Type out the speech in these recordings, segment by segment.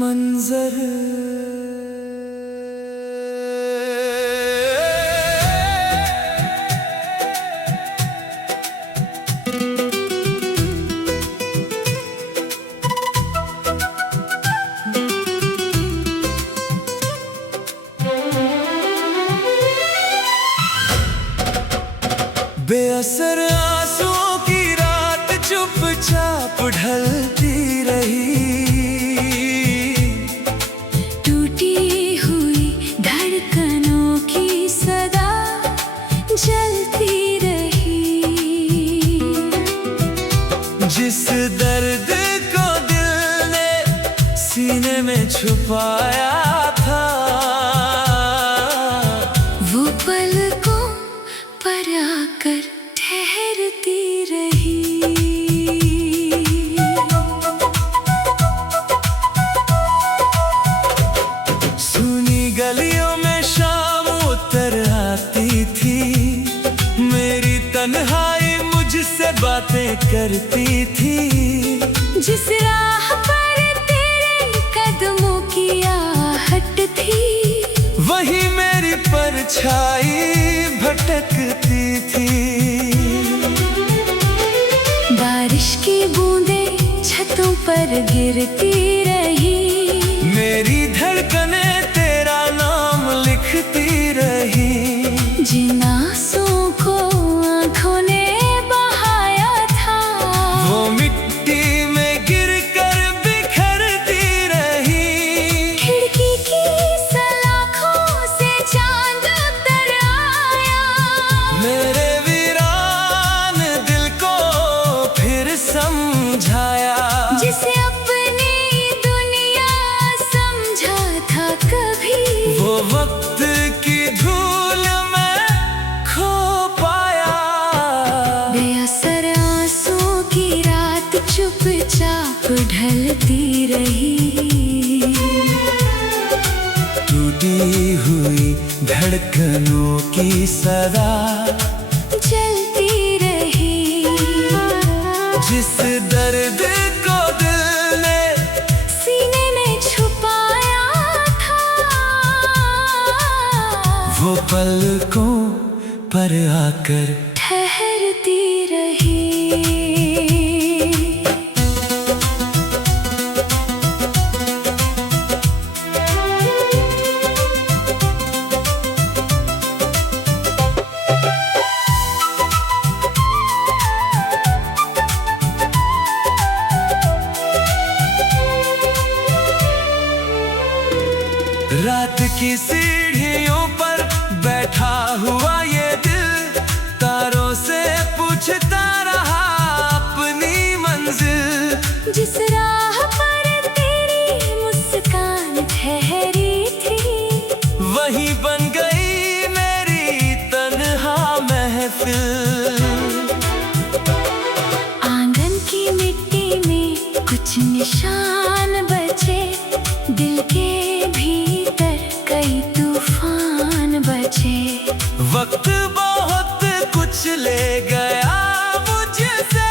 मंजर बेअसर आंसुओं की रात चुपचाप ढलती रही। टूटी हुई धड़कनों की सदा जलती रही। जिस दर्द को दिल ने सीने में छुपाया था, वो पलकों पर आकर ठहरती रही। सुनी गलियों में शाम उतर आती थी, मेरी तन्हाई मुझसे बातें करती थी। जिस राह पर तेरे कदमों की आहट थी, वही मेरी परछाई भटकती थी। बारिश की बूंदें छतों पर गिरती रही। मेरी धड़कनें तेरा नाम लिखती रही। जिन आंसुओं को आंखों ने बहाया था, वो मिट्टी में गिरकर बिखरती रही। खिड़की की सलाखों से चांद उतर आया। मेरे वीरान दिल को फिर समझाया। जिसे अपनी दुनिया समझा था कभी, वो वक्त की धूल में खो पाया। बेअसर आंसुओं की रात चुपचाप ढलती रही। टूटी हुई धड़कनों की सदा जलती रही। जिस दर्द को दिल ने सीने में छुपाया था, वो पलकों पर आकर ठहरती रही। रात की सीढ़ियों पर बैठा हुआ ये दिल, तारों से पूछता रहा अपनी मंजिल। जिस राह पर तेरी मुस्कान ठहरी थी, वही बन गई मेरी तन्हा महफिल। आंगन की मिट्टी में कुछ निशान बचे। दिल के भीतर कई तूफान बचे। वक्त बहुत कुछ ले गया मुझसे,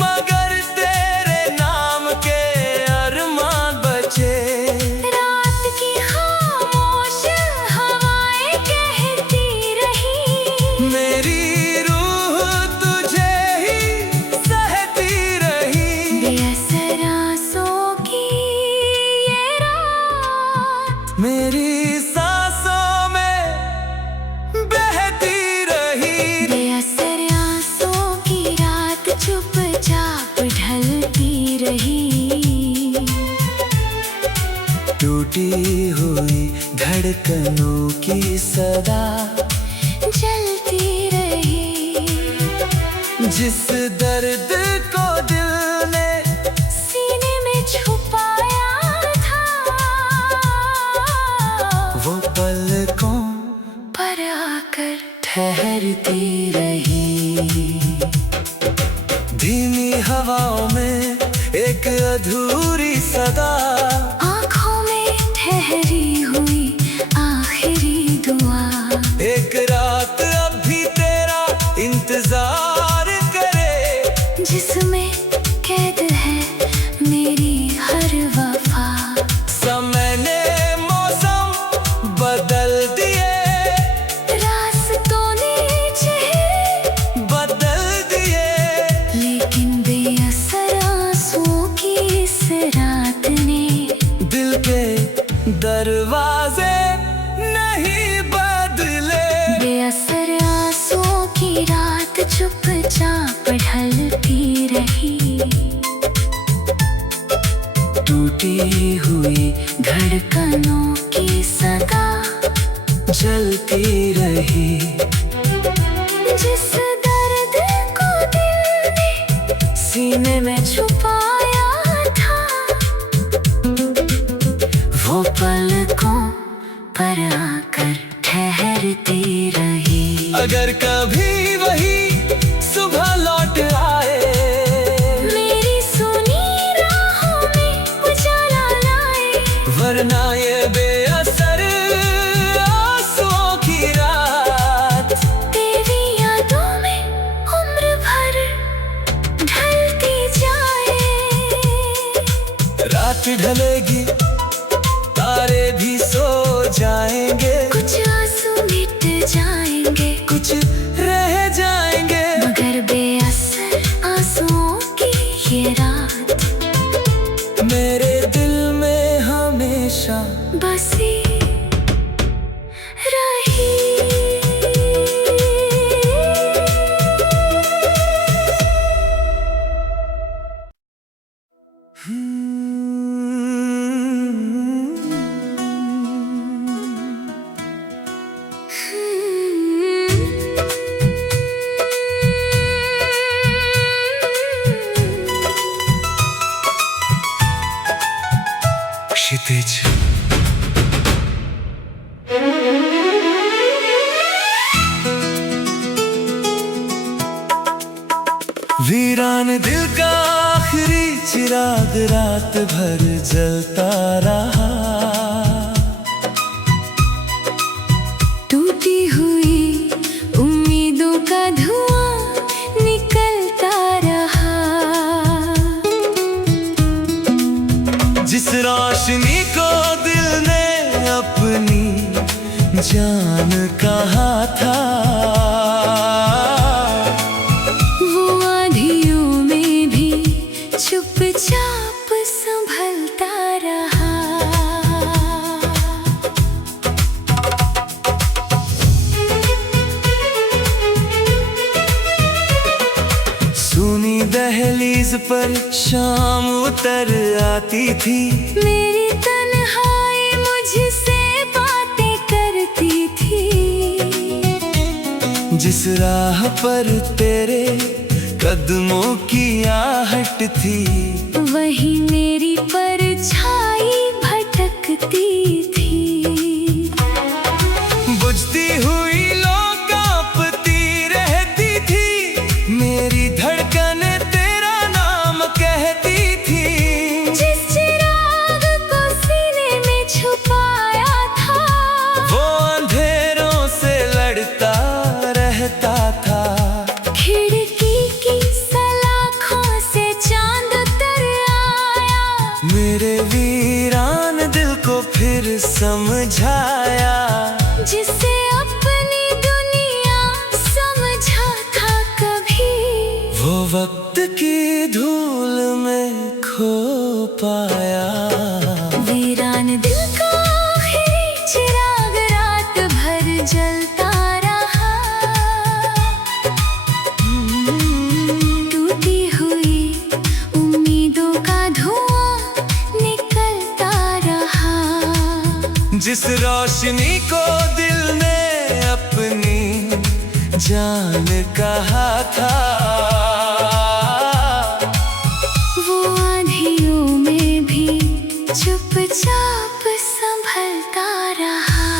मगर तेरे नाम के अरमान बचे। रात की खामोश हवाएं कहती रही, मेरी रूह तुझे ही सहती रही। बेअसर आंसुओं की ये रात मेरी सांसों में बहती रही। बेअसर आंसुओं की रात चुपचाप ढलती रही। टूटी हुई धड़कनों की सदा जलती रही। जिस दर्द को दिल ने सीने में छुपाया था, वो पलकों पर आकर ठहरती रही। धीमी हवाओं में एक अधूरी सदा, आँखों में ठहरी हुई दरवाजे नहीं बदले। बेअसर आंसुओं की रात चुपचाप ढलती रही। टूटी हुई धड़कनों की सदा जलती रही। जिस दर्द को दिल ने सीने में छुपाया था, वो पलकों पर आकर ठहरती रही। अगर कभी वही सुबह लौट आए, मेरी सुनी राहों में उजाला लाए। वरना ये बेअसर आंसुओं की रात तेरी यादों में उम्र भर ढलती जाए। रात ढलेगी, तारे भी सो जाएंगे, कुछ आंसू मिट जाएंगे, कुछ रह जाएंगे, मगर बेअसर आंसुओं की ये रात मेरे दिल में हमेशा बसी रही। क्षितिज वीरान दिल का आखिरी चिराग रात भर जलता रहा। टूटी हुई उम्मीदों का धुआं निकलता रहा। जिस रोशनी को दिल ने अपनी जान कहा था, वो आँधियों में भी चुपचाप संभलता रहा। सुनी दहलीज पर शाम उतर आती थी। मेरी तन्हाई मुझसे बातें करती थी। जिस राह पर तेरे कदमों की आहट थी, वही मेरी परछाई भटकती थी। बुझती हुई लो कांपती रहती थी, मेरी धड़कन तेरा नाम कहती थी। जिस चिराग को सीने में छुपाया था, वो अंधेरों से लड़ता रहता था। खिड़की की सलाखों से चांद उतर आया। मेरे वीरान दिल को फिर समझाया, जिसे अपनी दुनिया समझा था कभी, वो वक्त की धूल में खो पाया। वीरान दिल का आखिरी चिराग रात भर जलता रहा। टूटी हुई उम्मीदों का धुआं निकलता रहा। जिस रोशनी को दिल ने अपनी जान कहा था, वो आँधियों में भी चुपचाप संभलता रहा।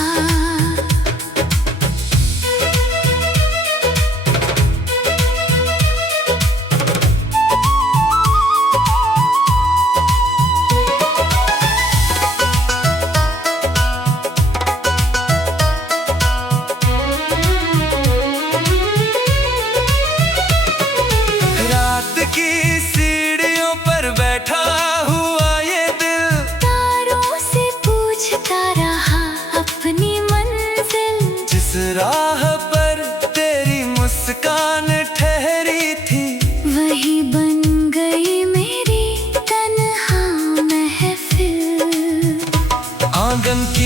रात की सीढ़ियों पर बैठा हुआ ये दिल तारों से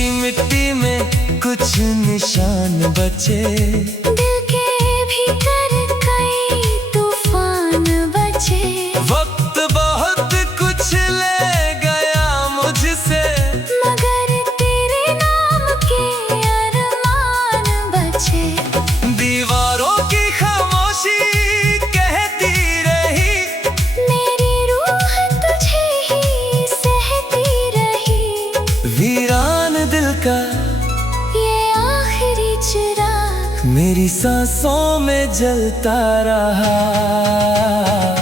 मिट्टी मिट्टी में कुछ निशान बचे। दिल के भीतर कई तूफान बचे। वक्त बहुत कुछ ले गया मुझसे, मगर तेरे नाम के अरमान बचे। दीवारों की खामोशी कहती रही, मेरी रूह तुझे ही सहती रही। वीरान दिल का ये आखिरी चिराग मेरी सांसों में जलता रहा।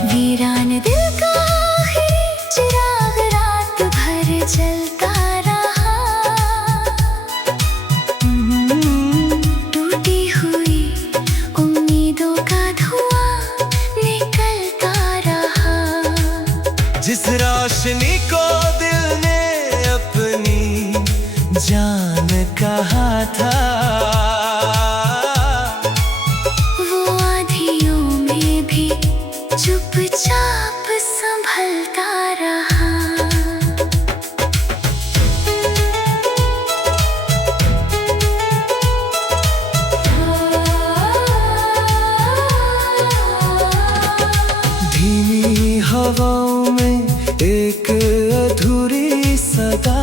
वीरान दिल का आखिरी चिराग रात भर जलता रहा। टूटी हुई उम्मीदों का धुआं निकलता रहा। जिस रोशनी को दिल ने अपनी जान कहा था, वो आँधियों में भी चुपचाप संभलता रहा। धीमी हवाओं में एक अधूरी सदा,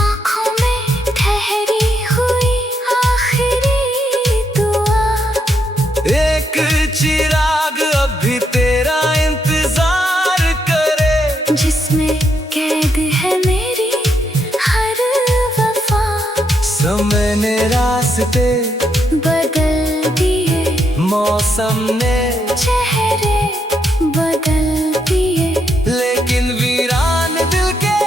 आँखों में ठहरी हुई आखिरी दुआ। एक चिराग अभी तेरा इंतजार करे, जिसमें कैद है मेरी हर वफा। समय ने रास्ते बदल दिए, मौसम ने, चेहरे बदल दिए। लेकिन वीरान दिल के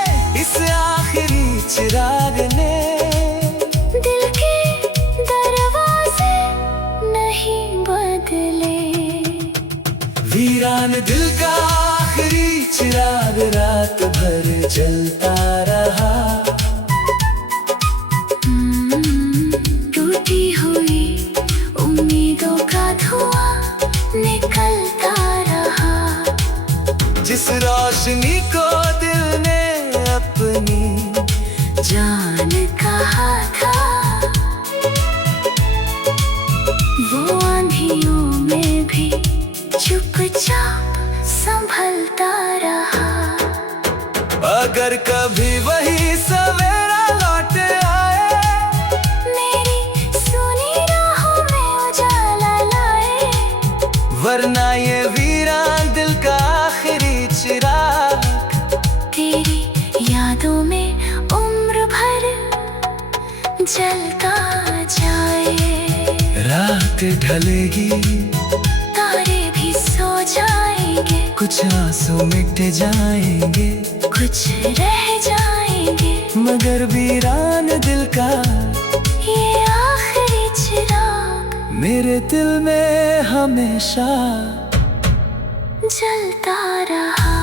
इस आखिरी चिराग ने दिल के दरवाजे नहीं बदले। वीरान दिल का आखिरी चिराग रात भर जलता रहा। टूटी हुई उम्मीदों का धुआं निकलता रहा। जिस रोशनी को दिल ने अपनी जान कहा था, वो आँधियों में भी चुपचाप संभलता रहा। अगर कभी वही सवेरा लौट आए, मेरी सुनी राहों में उजाला लाए। वरना ये वीरान दिल का आखिरी चिराग तेरी यादों में उम्र भर जलता जाए। रात ढलेगी, तारे भी सो जाएंगे, कुछ आंसू मिट जाएंगे, कुछ रह जाएंगे। मगर वीरान दिल का ये आखिरी चिराग मेरे दिल में हमेशा जलता रहा।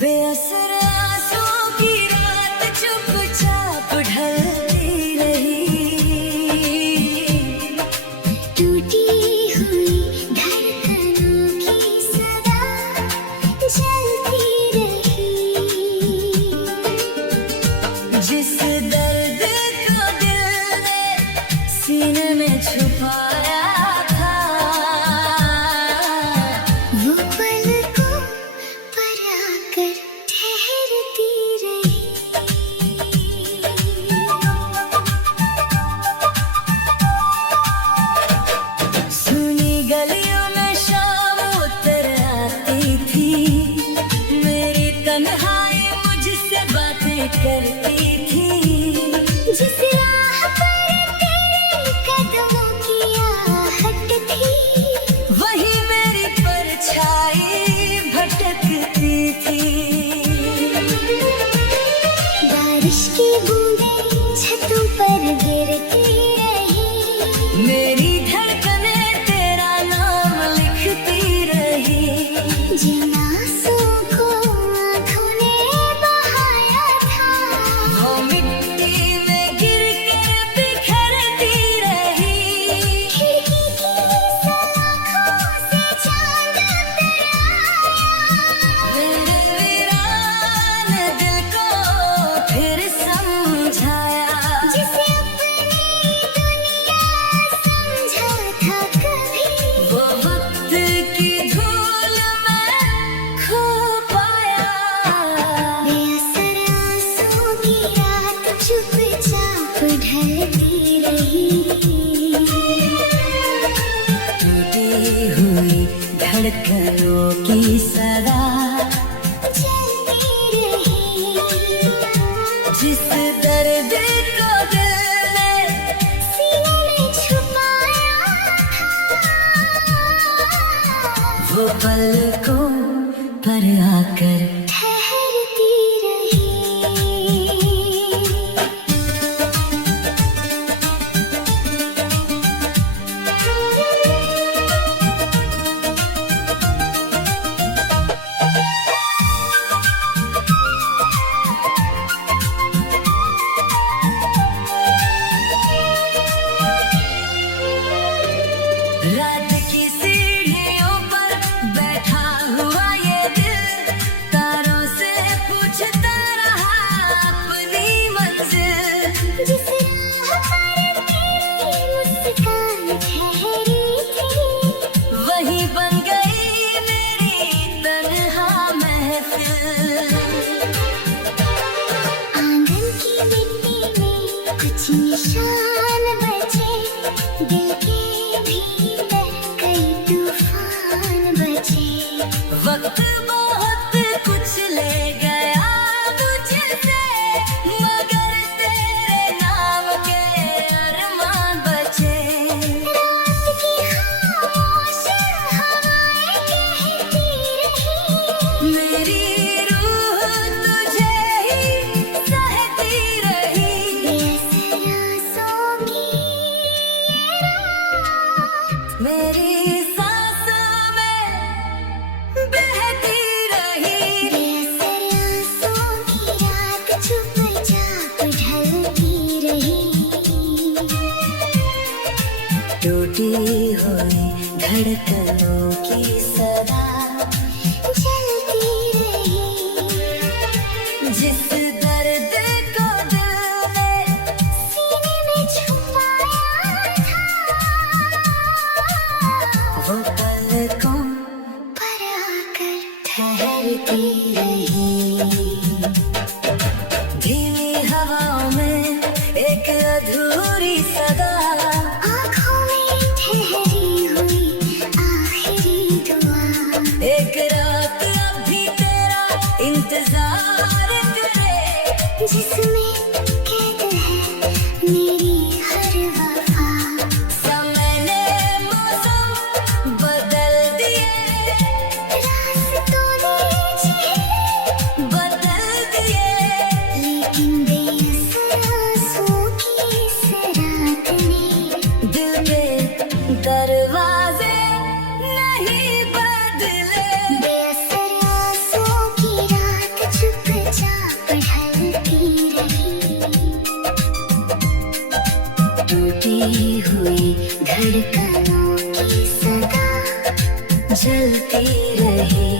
बेअसर आंसुओं की रात चुपचाप ढलती रही। टूटी हुई धड़कनों की सदा जलती रही। जिस दर्द को दिल ने सीने में छुपाया था, वो पलकों पर आकर ठहरती रही। सुनी गलियों में शाम उतर आती थी, मेरी तन्हाई मुझसे बातें करती थी। जिस राह पर तेरे कदमों की आहट थी, वही मेरी परछाई भटकती थी। बारिश की बूंदें छतों पर गिरती रही, मेरी धड़कनें तेरा नाम लिखती रही। जिन आंसुओं को आँखों ने बहाया था, वो मिट्टी में गिर कर बिखरती रही। खिड़की की सलाखों से चांद उतर आया, मेरे वीरान दिल को फिर समझाया। जिसे अपनी दुनिया समझा था कभी, वो वक्त की धूल में खो पाया। बेअसर आंसुओं की रात चुपचाप ढलती रही, टूटी हुई धड़कनों की सदा चलती रही। जिस दर्द को दिल ने सीने में छुपाया वो पलकों पर आकर ठहरती रही। रात की सीढ़ियों पर बैठा हुआ ये दिल तारों से पूछता रहा अपनी मंजिल। जिस राह पर तेरी मुस्कान ठहरी थी, वही बन गई मेरी तन्हा महफिल। आंगन की मिट्टी में कुछ निशान बचे, दिल के भीतर कई तूफान बचे। वक्त बहुत कुछ ले गया मुझसे, मगर तेरे नाम के अरमान बचे। रात की खामोश हवाएं कहती रही, मेरी रूह तुझे ही सहती रही। बेअसर आंसुओं की रात मेरी सांसों में बहती रही। बेअसर आंसुओं की रात चुपचाप ढलती रही। टूटी हुई धड़कनों की सदा चलती रही, जिस दर्द को दिल ने सीने में छुपाया था, वो पलकों पर आकर ठहरती रही। धीमी हवाओं में एक अधूरी सदा, आँखों में ठहरी हुई आखिरी दुआ, एक रात अब भी तेरा इंतजार करे। जिसमें कैद है मेरी हर वफा। समय ने मौसम बदल दिए, रास्तों ने चेहरे बदल दिए। लेकिन बेअसर आंसुओं की इस रात ने दिल पे दरवाजे नहीं बदले। बेअसर आंसुओं की रात चुपचाप ढलती रही। टूटी हुई धड़कनों की सदा जलती रही।